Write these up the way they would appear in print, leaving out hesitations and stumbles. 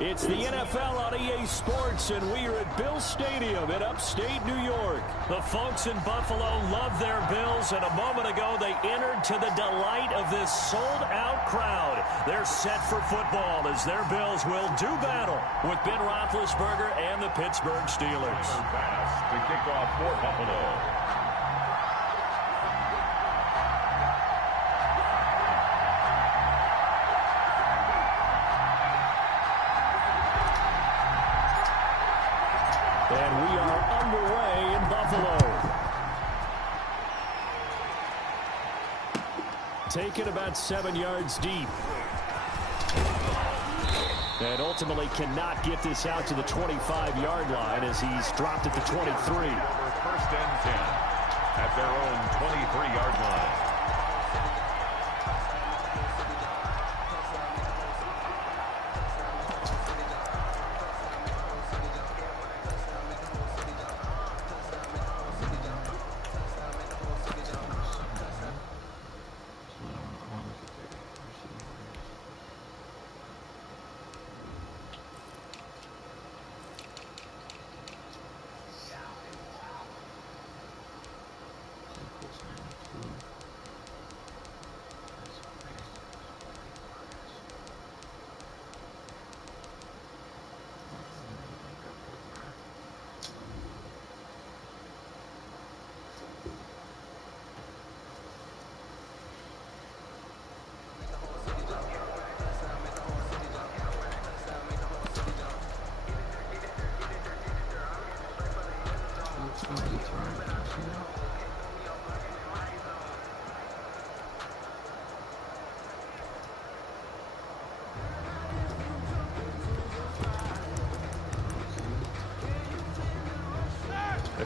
It's the NFL on EA Sports, and we are at Bill Stadium in upstate New York. The folks in Buffalo love their Bills, and a moment ago they entered to the delight of this sold-out crowd. They're set for football as their Bills will do battle with Ben Roethlisberger and the Pittsburgh Steelers. Pass to kick off for Buffalo. And we are underway in Buffalo. Taken about 7 yards deep. And ultimately cannot get this out to the 25-yard line as he's dropped at the 23. First and 10 at their own 23-yard line.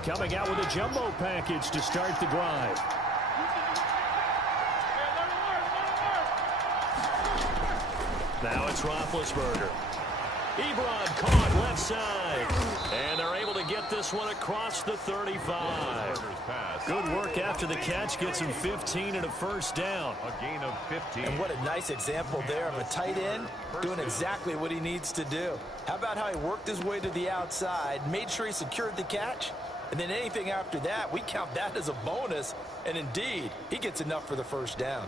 Coming out with a jumbo package to start the drive. Now it's Roethlisberger. Ebron caught left side. And they're able to get this one across the 35. Good work after the catch. Gets him 15 and a first down. A gain of 15. And what a nice example there of a tight end doing exactly what he needs to do. How about how he worked his way to the outside, made sure he secured the catch? And then anything after that, we count that as a bonus. And indeed, he gets enough for the first down.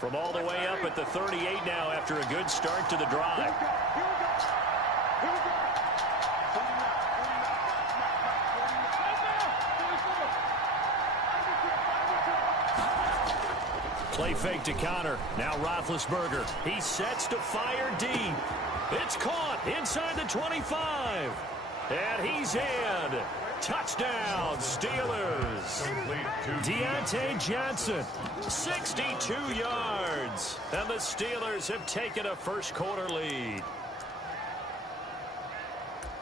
From all the way up at the 38 now after a good start to the drive. Play fake to Connor. Now Roethlisberger. He sets to fire deep. It's caught inside the 25. And he's in. Touchdown, Steelers. Deontay Johnson, 62 yards. And the Steelers have taken a first-quarter lead.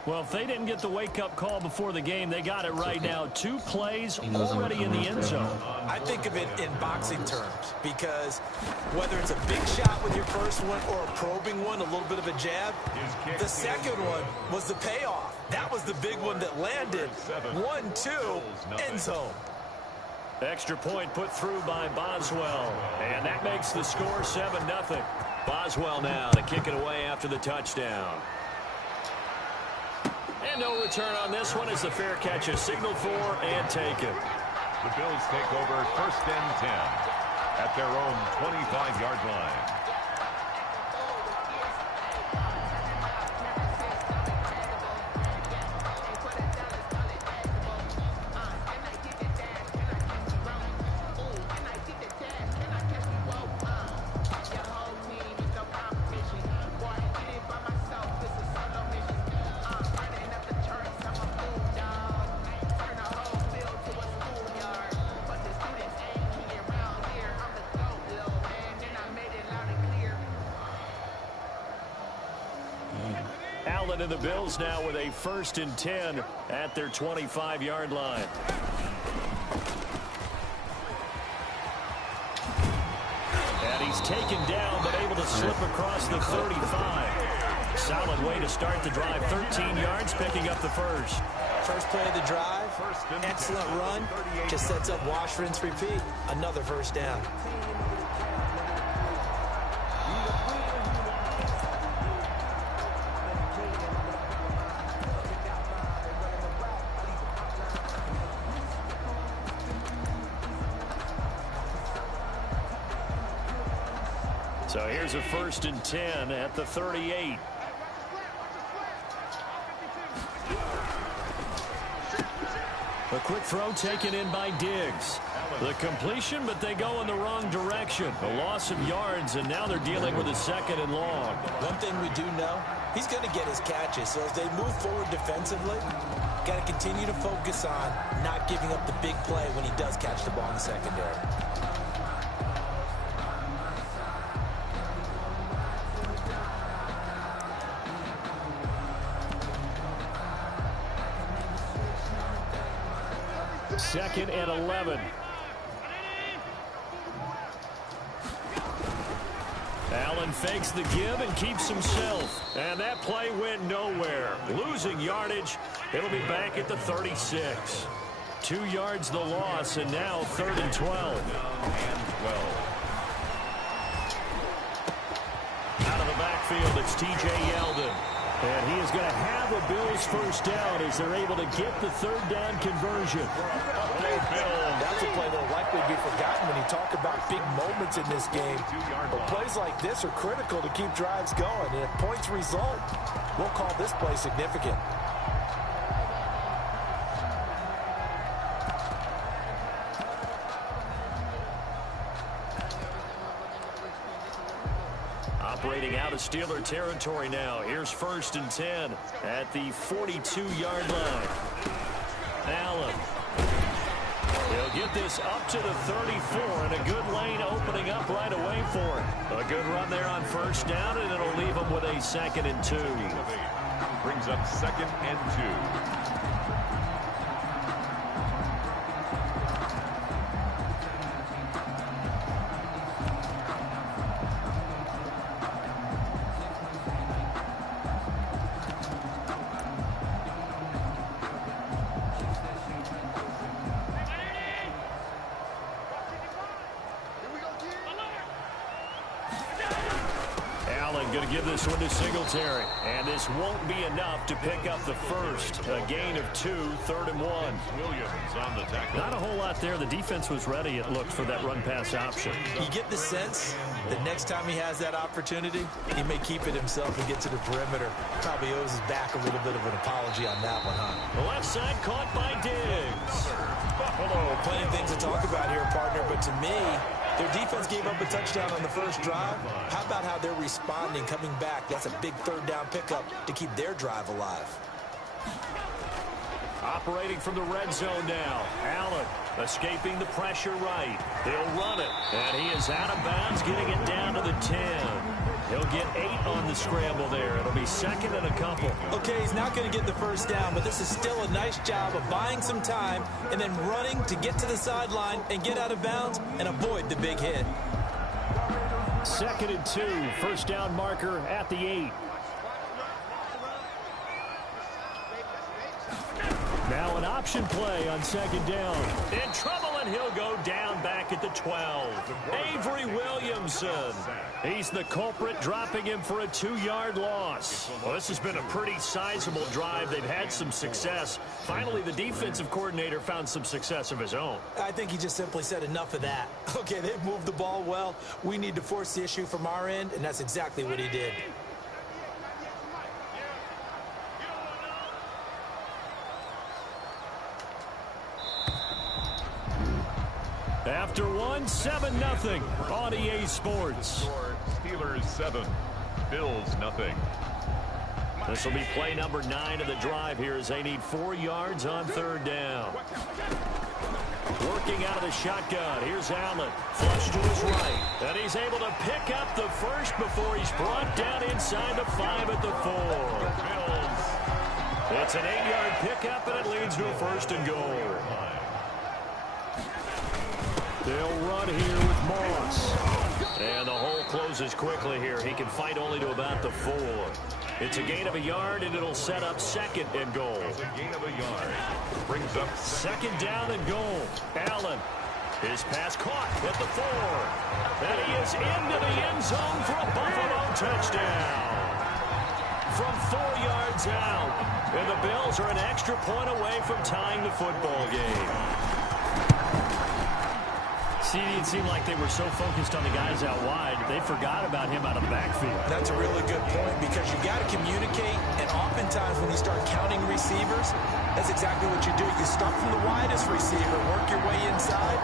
Well, if they didn't get the wake-up call before the game, they got it right now. 2 plays already in the end zone. I think of it in boxing terms because whether it's a big shot with your first one or a probing one, a little bit of a jab, the second one was the payoff. That was the big one that landed. 1-2, end zone. Extra point put through by Boswell. And that makes the score 7-0. Boswell now to kick it away after the touchdown. And no return on this one as the fair catch is signaled for and taken. The Bills take over first and 10 at their own 25-yard line. And the Bills now with a 1st and 10 at their 25-yard line. And he's taken down but able to slip across the 35. Solid way to start the drive. 13 yards, picking up the first. First play of the drive, excellent run. Just sets up wash, rinse, repeat. Another first down. So here's a 1st and 10 at the 38. A quick throw taken in by Diggs. The completion, but they go in the wrong direction. A loss of yards, and now they're dealing with a 2nd and long. One thing we do know, he's going to get his catches. So as they move forward defensively, got to continue to focus on not giving up the big play when he does catch the ball in the secondary. Second and 11. Allen fakes the give and keeps himself. And that play went nowhere. Losing yardage. It'll be back at the 36. 2 yards the loss, and now 3rd and 12. Out of the backfield, it's T.J. Yeldon. And he is going to have a Bills 1st down as they're able to get the 3rd down conversion. That's a play that will likely be forgotten when you talk about big moments in this game. But plays like this are critical to keep drives going. And if points result, we'll call this play significant. Operating out of Steeler territory now. Here's 1st and 10 at the 42-yard line. Allen. He'll get this up to the 34, and a good lane opening up right away for him. A good run there on 1st down, and it'll leave him with a 2nd and 2. Brings up 2nd and 2. Going to give this one to Singletary. And this won't be enough to pick up the 1st. A gain of 2, 3rd and 1. Williams on the tackle. Not a whole lot there. The defense was ready, it looked, for that run-pass option. You get the sense that next time he has that opportunity, he may keep it himself and get to the perimeter. Probably owes his back a little bit of an apology on that one, huh? The left side caught by Diggs. Buffalo. Plenty of things to talk about here, partner, but to me, their defense gave up a touchdown on the 1st drive. How about how they're responding, coming back? That's a big 3rd down pickup to keep their drive alive. Operating from the red zone now. Allen escaping the pressure right. He'll run it. And he is out of bounds, getting it down to the 10. He'll get 8 on the scramble there. It'll be 2nd and a couple. Okay, he's not going to get the 1st down, but this is still a nice job of buying some time and then running to get to the sideline and get out of bounds and avoid the big hit. 2nd and 2. 1st down marker at the 8. Now an option play on 2nd down. In trouble, and he'll go down back at the 12. Avery Williamson. He's the culprit, dropping him for a 2-yard loss. Well, this has been a pretty sizable drive. They've had some success. Finally, the defensive coordinator found some success of his own. I think he just simply said enough of that. Okay, they've moved the ball well. We need to force the issue from our end, and that's exactly what he did. After one, 7-0 on EA Sports. Steelers 7, Bills 0. This will be play number 9 of the drive here as they need 4 yards on 3rd down. Working out of the shotgun. Here's Allen. Flush to his right. And he's able to pick up the 1st before he's brought down inside the 5 at the 4. It's an 8-yard pickup, and it leads to a 1st and goal. They'll run here with Moss. And the hole closes quickly here. He can fight only to about the 4. It's a gain of a yard, and it'll set up 2nd and goal. It's a gain of a yard. Brings up 2nd down and goal. Allen. His pass caught at the 4. And he is into the end zone for a Buffalo touchdown. From 4 yards out. And the Bills are an extra point away from tying the football game. It seemed like they were so focused on the guys out wide, they forgot about him out of the backfield. That's a really good point because you got to communicate, and oftentimes when you start counting receivers, that's exactly what you do. You start from the widest receiver, work your way inside.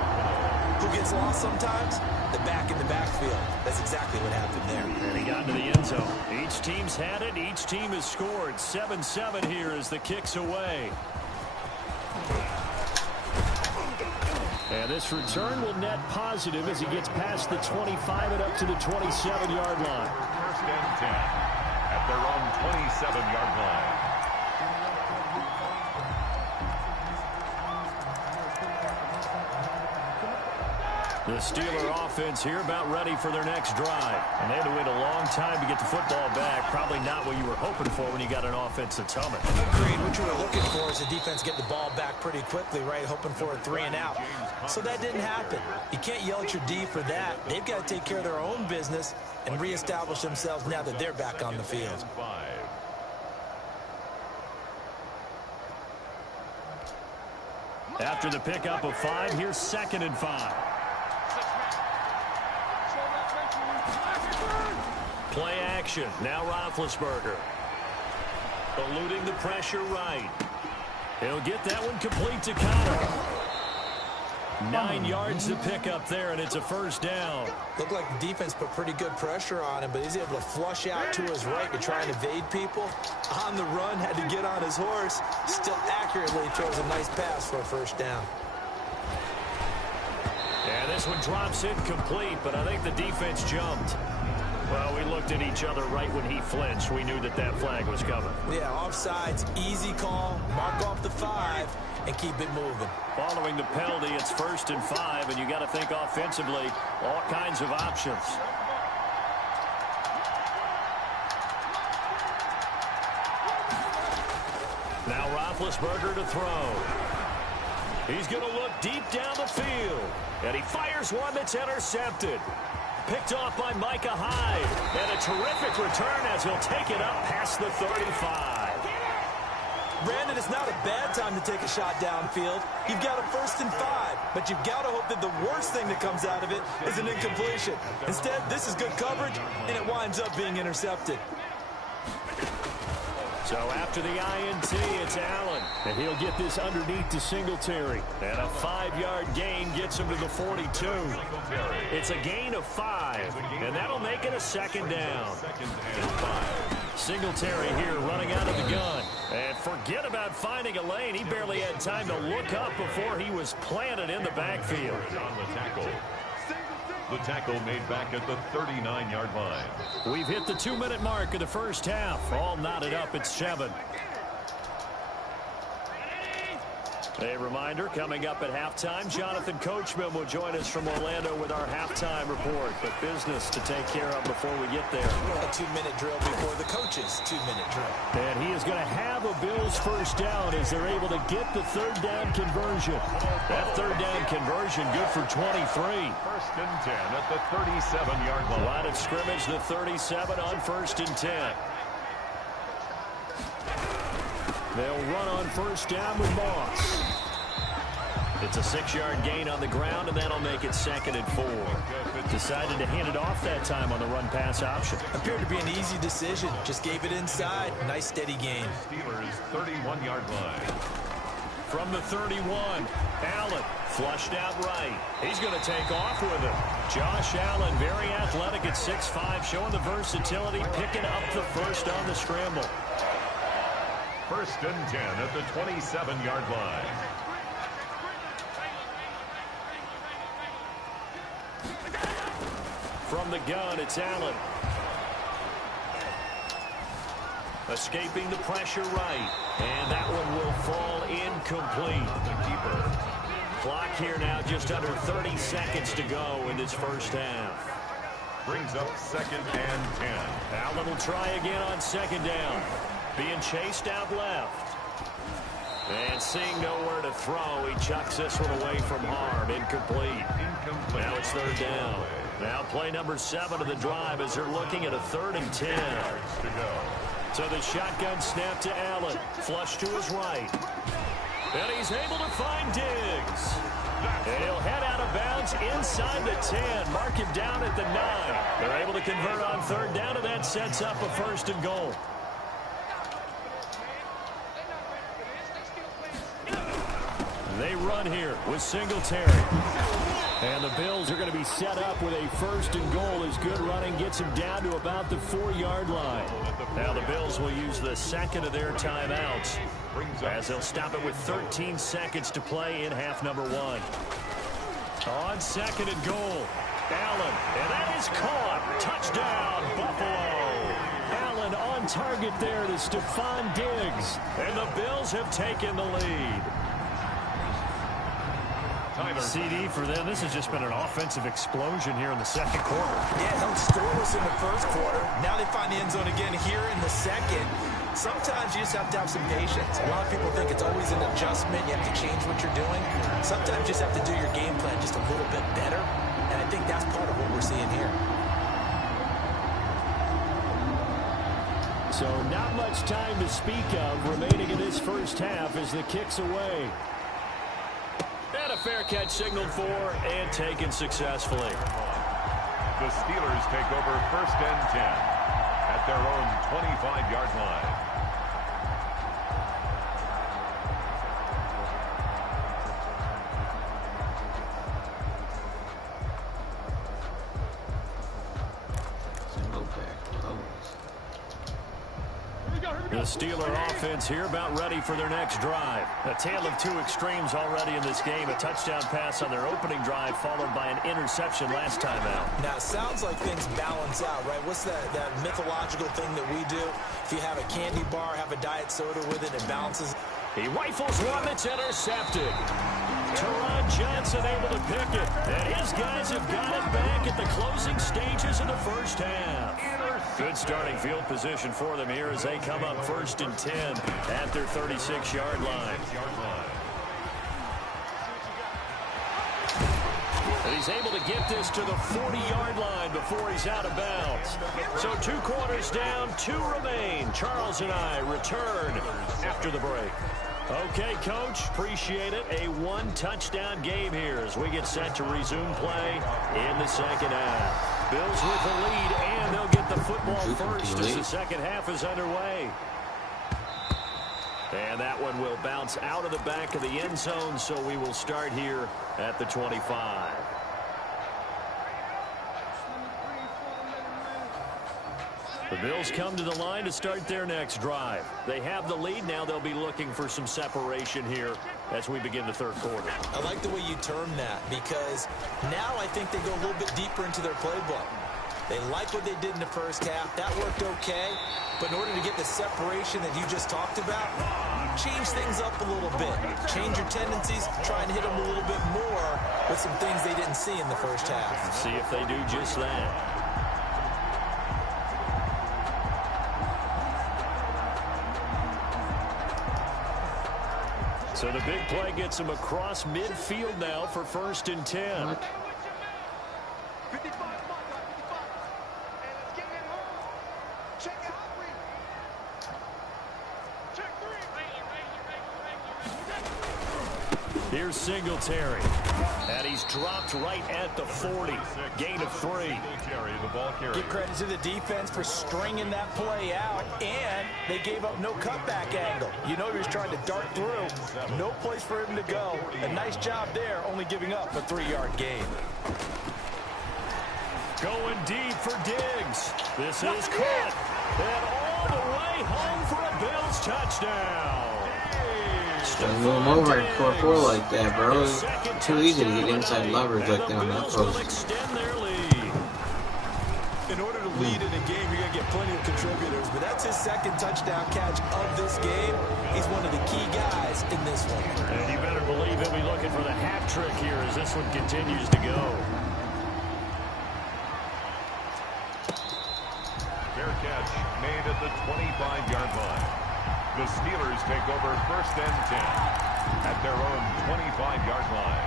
Who gets lost sometimes? The back in the backfield. That's exactly what happened there. And he got into the end zone. Each team's had it. Each team has scored. 7-7 here as the kick's away. And this return will net positive as he gets past the 25 and up to the 27-yard line. First and 10 at their own 27-yard line. The Steeler offense here about ready for their next drive. And they had to wait a long time to get the football back. Probably not what you were hoping for when you got an offense that's humming. Agreed. What you were looking for is the defense getting the ball back pretty quickly, right? Hoping for a 3 and out. So that didn't happen. You can't yell at your D for that. They've got to take care of their own business and reestablish themselves now that they're back on the field. After the pickup of 5, here's 2nd and 5. Play action. Now Roethlisberger. Eluding the pressure right. He'll get that one complete to Connor. 9 yards to pick up there, and it's a first down. Looked like the defense put pretty good pressure on him, but he's able to flush out to his right to try and evade people. On the run, had to get on his horse. Still accurately throws a nice pass for a first down. And this one drops incomplete, but I think the defense jumped. Well, we looked at each other right when he flinched. We knew that that flag was coming. Yeah, offsides, easy call, mark off the 5, and keep it moving. Following the penalty, it's 1st and 5, and you got to think offensively, all kinds of options. Now Roethlisberger to throw. He's going to look deep down the field, and he fires one that's intercepted. Picked off by Micah Hyde. And a terrific return as he'll take it up past the 35. Brandon, it's not a bad time to take a shot downfield. You've got a 1st and 5, but you've got to hope that the worst thing that comes out of it is an incompletion. Instead, this is good coverage, and it winds up being intercepted. So after the INT, it's Allen. And he'll get this underneath to Singletary. And a 5-yard gain gets him to the 42. It's a gain of 5. And that'll make it a 2nd down. Singletary here running out of the gun. And forget about finding a lane. He barely had time to look up before he was planted in the backfield. The tackle made back at the 39-yard line. We've hit the 2-minute mark of the first half. All knotted up at 7. A reminder, coming up at halftime, Jonathan Coachman will join us from Orlando with our halftime report. But business to take care of before we get there. A 2-minute drill before the coach's 2-minute drill. And he is going to have a Bills first down as they're able to get the 3rd down conversion. That 3rd down conversion good for 23. 1st and 10 at the 37-yard line. Line of scrimmage, the 37 on 1st and 10. They'll run on 1st down with Moss. It's a 6-yard gain on the ground, and that'll make it 2nd and 4. Decided to hand it off that time on the run-pass option. Appeared to be an easy decision. Just gave it inside. Nice, steady gain. Steelers' 31-yard line. From the 31, Allen flushed out right. He's going to take off with it. Josh Allen, very athletic at 6'5", showing the versatility, picking up the first on the scramble. 1st and 10 at the 27-yard line. From the gun, it's Allen. Escaping the pressure right. And that one will fall incomplete. The keeper. Clock here now just under 30 seconds to go in this first half. Brings up 2nd and 10. Allen will try again on 2nd down. Being chased out left. And seeing nowhere to throw, he chucks this one away from harm. Incomplete. Now it's 3rd down. Now play number 7 of the drive as they're looking at a 3rd and 10. To go. So the shotgun snap to Allen. Flush to his right. And he's able to find Diggs. And he'll head out of bounds inside the 10. Mark him down at the 9. They're able to convert on third down, and that sets up a 1st and goal. They run here with Singletary. And the Bills are going to be set up with a 1st and goal as good running gets him down to about the 4-yard line. Now the Bills will use the second of their timeouts as they'll stop it with 13 seconds to play in half number 1. On 2nd and goal, Allen, and that is caught. Touchdown, Buffalo. Allen on target there to Stephon Diggs, and the Bills have taken the lead. CD for them. This has just been an offensive explosion here in the 2nd quarter. Yeah, held scoreless in the 1st quarter. Now they find the end zone again here in the 2nd. Sometimes you just have to have some patience. A lot of people think it's always an adjustment. You have to change what you're doing. Sometimes you just have to do your game plan just a little bit better. And I think that's part of what we're seeing here. So not much time to speak of remaining in this 1st half as the kick's away. And a fair catch signaled for and taken successfully. The Steelers take over 1st and 10 at their own 25-yard line. The Steeler offense here about ready for their next drive. A tale of 2 extremes already in this game. A touchdown pass on their opening drive followed by an interception last time out. Now, it sounds like things balance out, right? What's that mythological thing that we do? If you have a candy bar, have a diet soda with it, it balances. He rifles one that's intercepted. Teron Johnson able to pick it. And his guys have got it back at the closing stages of the 1st half. Good starting field position for them here as they come up 1st and 10 at their 36-yard line. And he's able to get this to the 40-yard line before he's out of bounds. So 2 quarters down, 2 remain. Charles and I return after the break. Okay, Coach, appreciate it. A 1-touchdown game here as we get set to resume play in the 2nd half. Bills with the lead, and they'll get the football first as the 2nd half is underway. And that one will bounce out of the back of the end zone, so we will start here at the 25. The Bills come to the line to start their next drive. They have the lead. Now they'll be looking for some separation here as we begin the 3rd quarter. I like the way you term that because now I think they go a little bit deeper into their playbook. They like what they did in the 1st half. That worked okay. But in order to get the separation that you just talked about, change things up a little bit. Change your tendencies. Try and hit them a little bit more with some things they didn't see in the 1st half. See if they do just that. So the big play gets him across midfield now for 1st and 10. What? Here's Singletary. And he's dropped right at the 40. Gain of 3. Give credit to the defense for stringing that play out, and they gave up no cutback angle. You know he was trying to dart through. No place for him to go. A nice job there, only giving up a 3-yard gain. Going deep for Diggs. This is caught. And all the way home for a Bills touchdown. Move him over and 4-4 like that, bro. It's too easy to get inside leverage like that on that post. In order to lead in a game, you're going to get plenty of contributors, but that's his 2nd touchdown catch of this game. He's one of the key guys in this one. And you better believe he'll be looking for the hat trick here as this one continues to go. Fair catch made at the 25-yard line. The Steelers take over 1st and 10 at their own 25-yard line.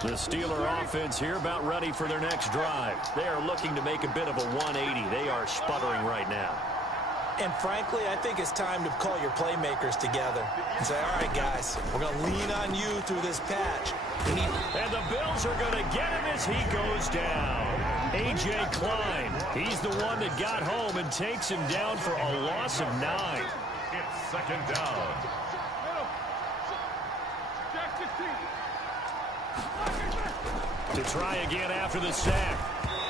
The Steeler offense here about ready for their next drive. They are looking to make a bit of a 180. They are sputtering right now. And frankly, I think it's time to call your playmakers together and say, all right, guys, we're going to lean on you through this patch. And the Bills are going to get him as he goes down. A.J. Klein, he's the one that got home and takes him down for a loss of 9. It's second down. To try again after the sack.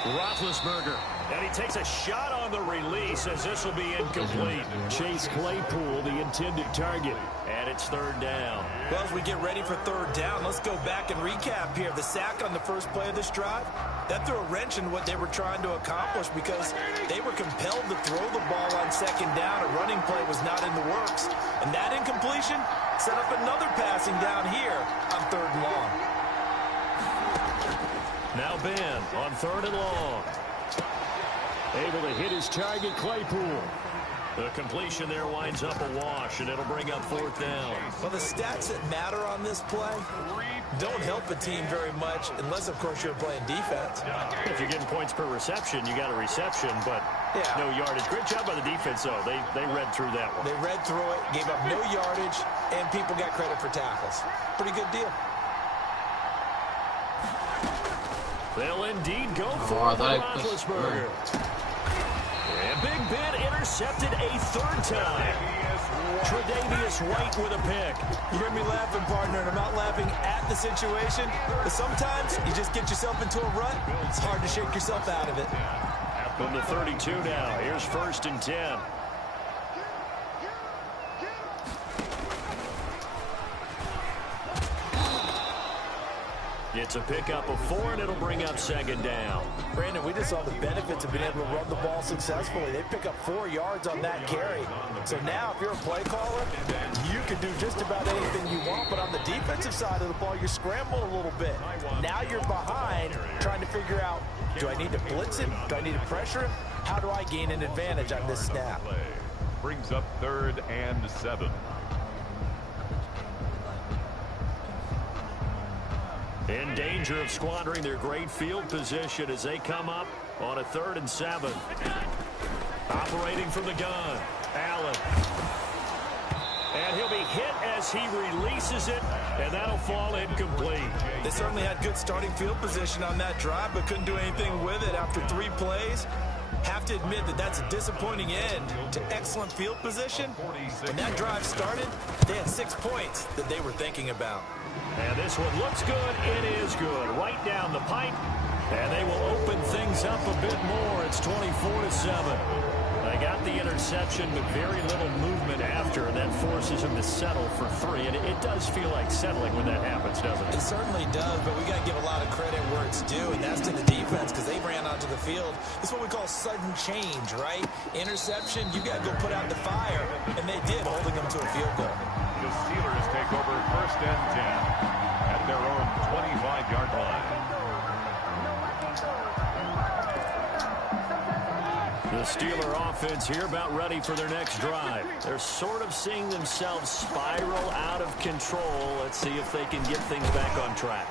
Roethlisberger. And he takes a shot on the release as this will be incomplete. Chase Claypool, the intended target. And it's third down. Well, as we get ready for third down, let's go back and recap here. The sack on the first play of this drive, that threw a wrench in what they were trying to accomplish because they were compelled to throw the ball on second down. A running play was not in the works. And that incompletion set up another passing down here on third and long. Now Ben on third and long. Able to hit his target, Claypool. The completion there winds up a wash, and it'll bring up fourth down. Well, the stats that matter on this play don't help a team very much unless, of course, you're playing defense. If you're getting points per reception, you got a reception, but no yardage. Great job by the defense, though. They read through that one. They read through it, gave up no yardage, and people got credit for tackles. Pretty good deal. They'll indeed go for Roethlisberger. And Big Ben intercepted a third time. Tre'Davious White with a pick. You hear me laughing, partner, and I'm not laughing at the situation, but sometimes you just get yourself into a rut. It's hard to shake yourself out of it. From the 32 now, here's first and 10. It's a pickup of 4, and it'll bring up second down. Brandon, we just saw the benefits of being able to run the ball successfully. They pick up 4 yards on that carry. So now, if you're a play caller, you can do just about anything you want. But on the defensive side of the ball, you're scrambling a little bit. Now you're behind, trying to figure out, do I need to blitz him? Do I need to pressure him? How do I gain an advantage on this snap? Brings up third and 7. In danger of squandering their great field position as they come up on a 3rd and 7. Operating from the gun, Allen. And he'll be hit as he releases it, and that'll fall incomplete. They certainly had good starting field position on that drive, but couldn't do anything with it after 3 plays. Have to admit that that's a disappointing end to excellent field position. When that drive started, they had 6 points that they were thinking about. And this one looks good. It is good. Right down the pipe. And they will open things up a bit more. It's 24-7. They got the interception, but very little movement after, and that forces him to settle for 3. And it does feel like settling when that happens, doesn't it? It certainly does, but we got to give a lot of credit where it's due, and that's to the defense because they ran onto the field. This is what we call sudden change, right? Interception, you got to go put out the fire, and they did, holding them to a field goal. The Steelers take over first and 10 at their own 25-yard line. The Steeler offense here about ready for their next drive. They're sort of seeing themselves spiral out of control. Let's see if they can get things back on track.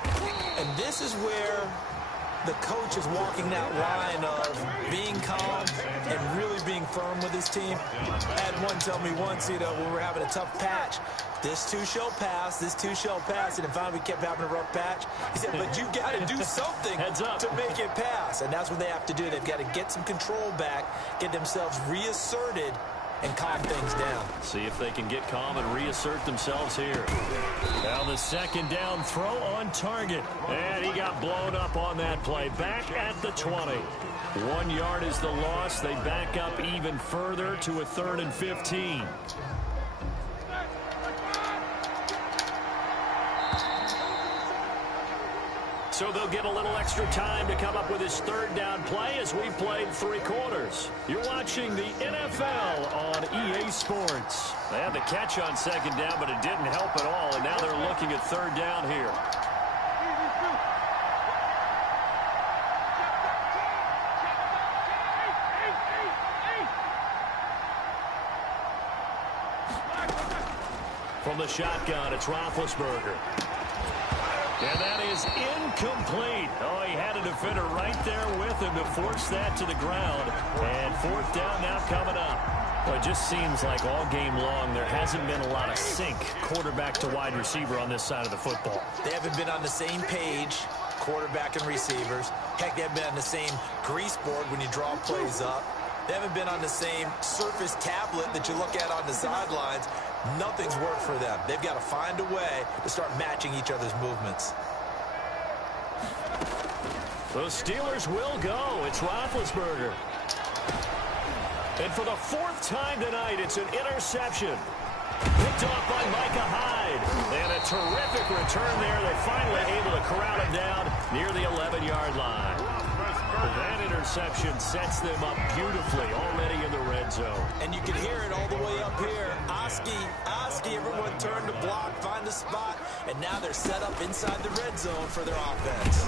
And this is where the coach is walking that line of being calm and really being firm with his team. I had one tell me once, when we were having a tough patch, this too shall pass, this too shall pass, and finally we kept having a rough patch. He said, but you got to do something to make it pass, and that's what they have to do. They've got to get some control back, get themselves reasserted, and calm things down. See if they can get calm and reassert themselves here. Now the second down throw on target. And he got blown up on that play. Back at the 20. 1 yard is the loss. They back up even further to a 3rd and 15. So they'll get a little extra time to come up with his 3rd down play as we played 3 quarters. You're watching the NFL on EA Sports. They had the catch on 2nd down, but it didn't help at all, and now they're looking at 3rd down here. From the shotgun, it's Roethlisberger. And that is incomplete. Oh, he had a defender right there with him to force that to the ground. And fourth down now coming up. Well, it just seems like all game long there hasn't been a lot of sync quarterback to wide receiver on this side of the football. They haven't been on the same page, quarterback and receivers. Heck, they haven't been on the same grease board when you draw plays up. They haven't been on the same surface tablet that you look at on the sidelines. Nothing's worked for them. They've got to find a way to start matching each other's movements. The Steelers will go. It's Roethlisberger. And for the fourth time tonight, it's an interception. Picked off by Micah Hyde. And a terrific return there. They're finally able to corral him down near the 11-yard line. That interception sets them up beautifully already in the red zone. And you can hear it all the way up here. Oski, everyone turned to block, find a spot, and now they're set up inside the red zone for their offense.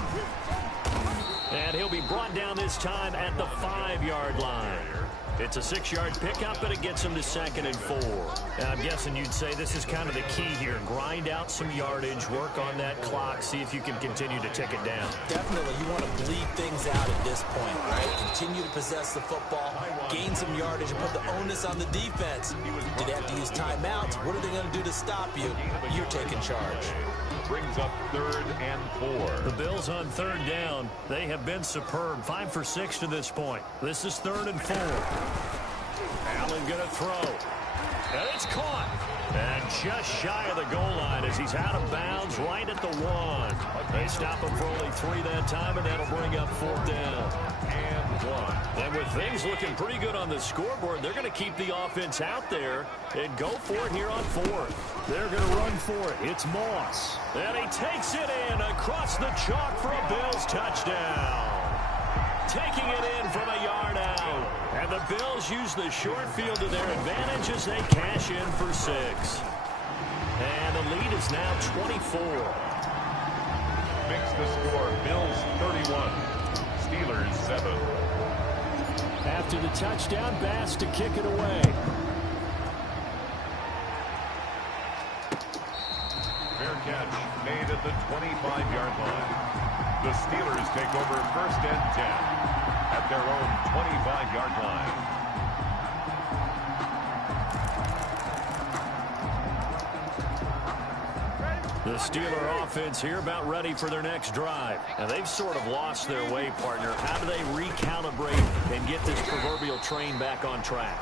And he'll be brought down this time at the 5-yard line. It's a 6-yard pickup, and it gets him to 2nd and 4. And I'm guessing you'd say this is kind of the key here. Grind out some yardage, work on that clock, see if you can continue to tick it down. Definitely, you want to bleed things out at this point, right? Continue to possess the football, gain some yardage, and put the onus on the defense. Do they have to use timeouts? What are they going to do to stop you? You're taking charge. Brings up 3rd and 4. The Bills on 3rd down. They have been superb. 5 for 6 to this point. This is 3rd and 4. Allen going to throw. And it's caught. And just shy of the goal line as he's out of bounds right at the 1. They stop him for only 3 that time, and that'll bring up 4th down. And 1. And with things looking pretty good on the scoreboard, they're going to keep the offense out there and go for it here on 4th. They're going to run for it. It's Moss. And he takes it in across the chalk for a Bills touchdown. Taking it in from a yard out. And the Bills use the short field to their advantage as they cash in for 6. And the lead is now 24. Makes the score Bills 31, Steelers 7. After the touchdown, Bass to kick it away. Fair catch made at the 25-yard line. The Steelers take over 1st and 10 at their own 25-yard line. The Steeler offense here about ready for their next drive. And they've sort of lost their way, partner. How do they recalibrate and get this proverbial train back on track?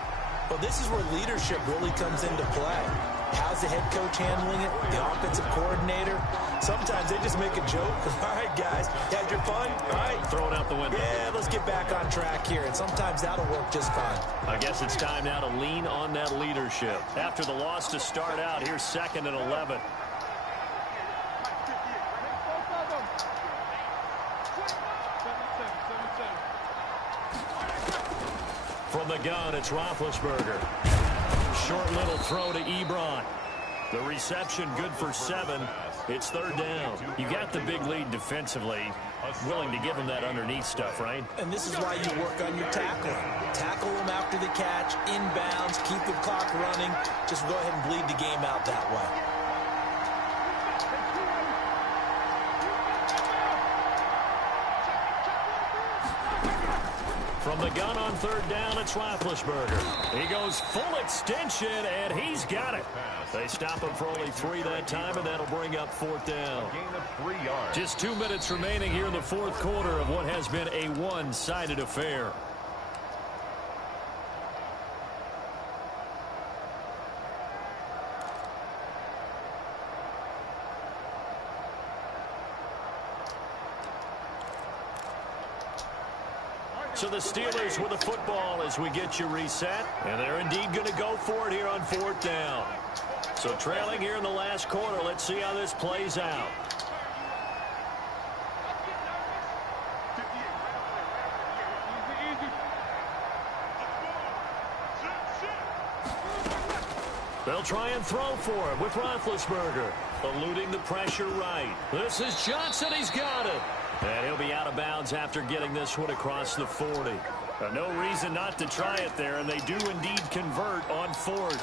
Well, this is where leadership really comes into play. How's the head coach handling it? The offensive coordinator? Sometimes they just make a joke. All right, guys, had your fun? All right. Throw it out the window. Yeah, let's get back on track here. And sometimes that'll work just fine. I guess it's time now to lean on that leadership. After the loss to start out, here's 2nd and 11. From the gun, it's Roethlisberger. Short little throw to Ebron. The reception good for 7. It's 3rd down. You got the big lead defensively. Willing to give them that underneath stuff, right? And this is why you work on your tackling. Tackle them after the catch, inbounds, keep the clock running. Just go ahead and bleed the game out that way. From the gun on 3rd down, it's Roethlisberger. He goes full extension, and he's got it. They stop him for only 3 that time, and that'll bring up 4th down. Gain of 3 yards. Just 2 minutes remaining here in the 4th quarter of what has been a one-sided affair. So the Steelers with the football as we get you reset. And they're indeed going to go for it here on 4th down. So trailing here in the last quarter. Let's see how this plays out. They'll try and throw for it with Roethlisberger. Eluding the pressure right. This is Johnson. He's got it. And he'll be out of bounds after getting this one across the 40. No reason not to try it there, and they do indeed convert on 4th.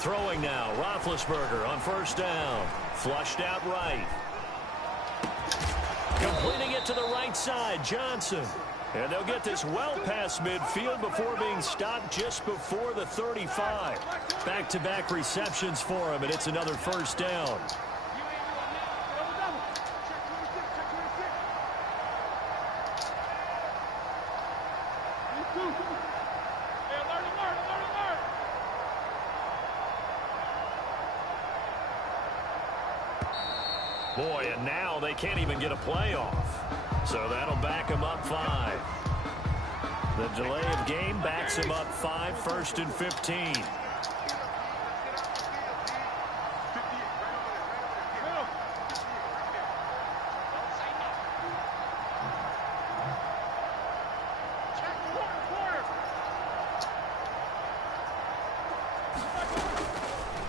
Throwing now, Roethlisberger on first down. Flushed out right. Completing it to the right side, Johnson. And they'll get this well past midfield before being stopped just before the 35. Back-to-back receptions for him, and it's another first down. Boy, and now they can't even get a play off. So that'll back him up 5. The delay of game backs him up 5, 1st and 15.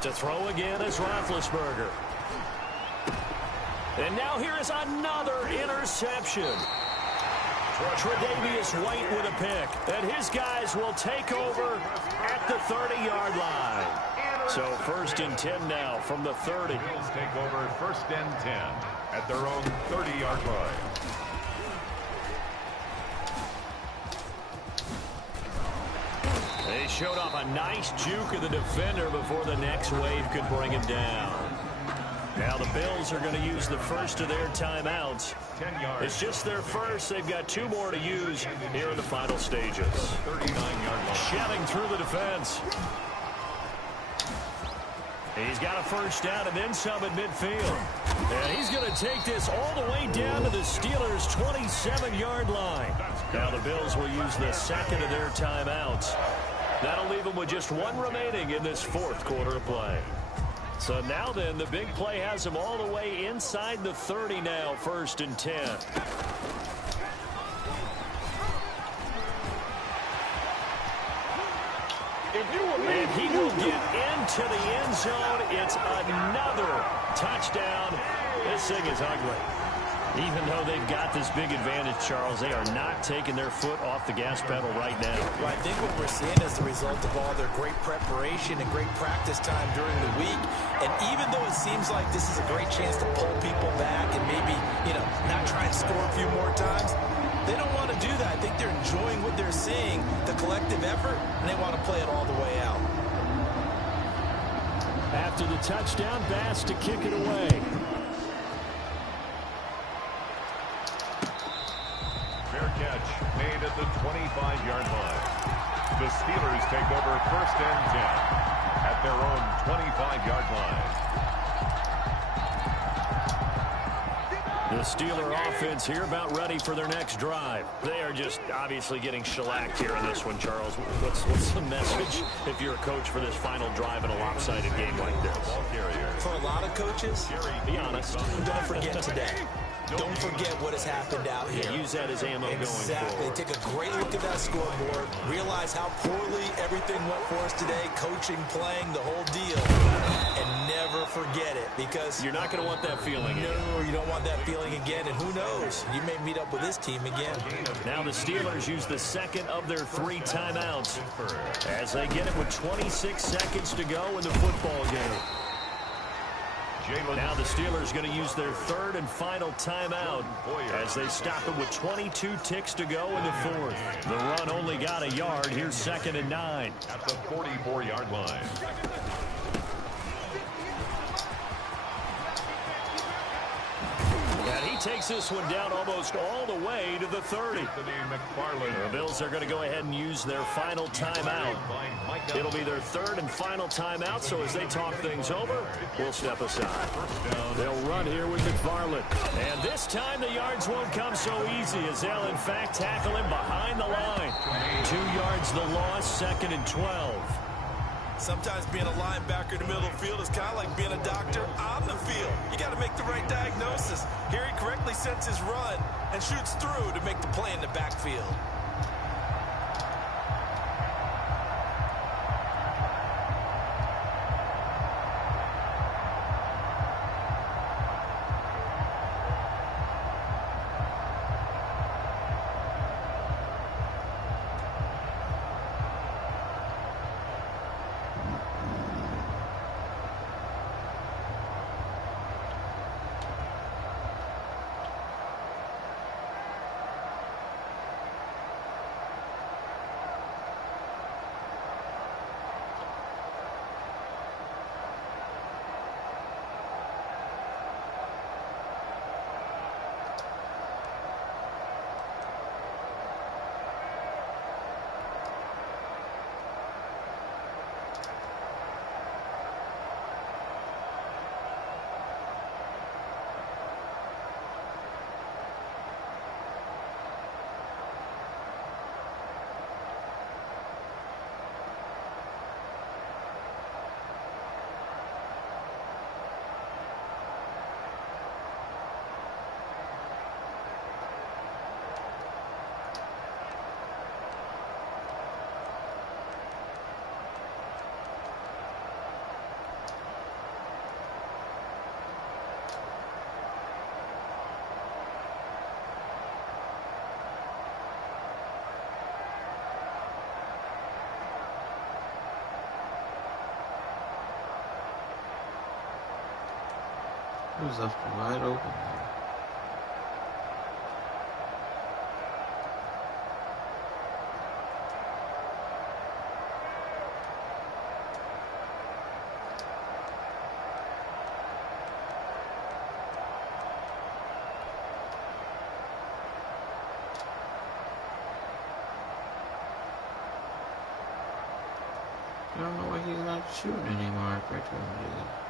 To throw again is Roethlisberger. And now here is another interception. Tre'Davious White with a pick. And his guys will take over at the 30-yard line. So 1st and 10 now from the 30. Bills take over 1st and 10 at their own 30-yard line. They showed off a nice juke of the defender before the next wave could bring him down. Now the Bills are going to use the first of their timeouts. 10 yards. It's just their first. They've got 2 more to use here in the final stages. 39-yard line. Shoving through the defense. He's got a first down and then some at midfield. And he's going to take this all the way down to the Steelers' 27-yard line. Now the Bills will use the second of their timeouts. That'll leave them with just 1 remaining in this 4th quarter of play. So now then, the big play has them all the way inside the 30 now, 1st and 10. And he will get into the end zone. It's another touchdown. This thing is ugly. Even though they've got this big advantage, Charles, they are not taking their foot off the gas pedal right now. Well, I think what we're seeing is the result of all their great preparation and great practice time during the week. And even though it seems like this is a great chance to pull people back and maybe, not try and score a few more times, they don't want to do that. I think they're enjoying what they're seeing, the collective effort, and they want to play it all the way out. After the touchdown, Bass to kick it away. Catch made at the 25-yard line. The Steelers take over 1st and 10 at their own 25-yard line. The Steeler offense here about ready for their next drive. They are just obviously getting shellacked here in this one, Charles. What's the message if you're a coach for this final drive in a lopsided game like this? For a lot of coaches, be honest, don't forget today. Don't forget what has happened out here. Yeah, use that as ammo going forward. Exactly. Take a great look at that scoreboard. Realize how poorly everything went for us today. Coaching, playing, the whole deal. And never forget it, because you're not going to want that feeling again. No, you don't want that feeling again. And who knows? You may meet up with this team again. Now the Steelers use the second of their 3 timeouts as they get it with 26 seconds to go in the football game. Now the Steelers going to use their 3rd and final timeout as they stop it with 22 ticks to go in the 4th. The run only got a yard. Here's 2nd and 9. At the 44-yard line. And he takes this one down almost all the way to the 30. The Bills are going to go ahead and use their final timeout. It'll be their 3rd and final timeout, so as they talk things over, we'll step aside. They'll run here with McFarland. And this time the yards won't come so easy as they'll, in fact, tackle him behind the line. 2 yards the loss, 2nd and 12. Sometimes being a linebacker in the middle of the field is kind of like being a doctor on the field. You got to make the right diagnosis. Here he correctly sets his run and shoots through to make the play in the backfield. He was left wide open there. I don't know why he's not shooting anymore after I told him to do that.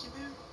Timmy.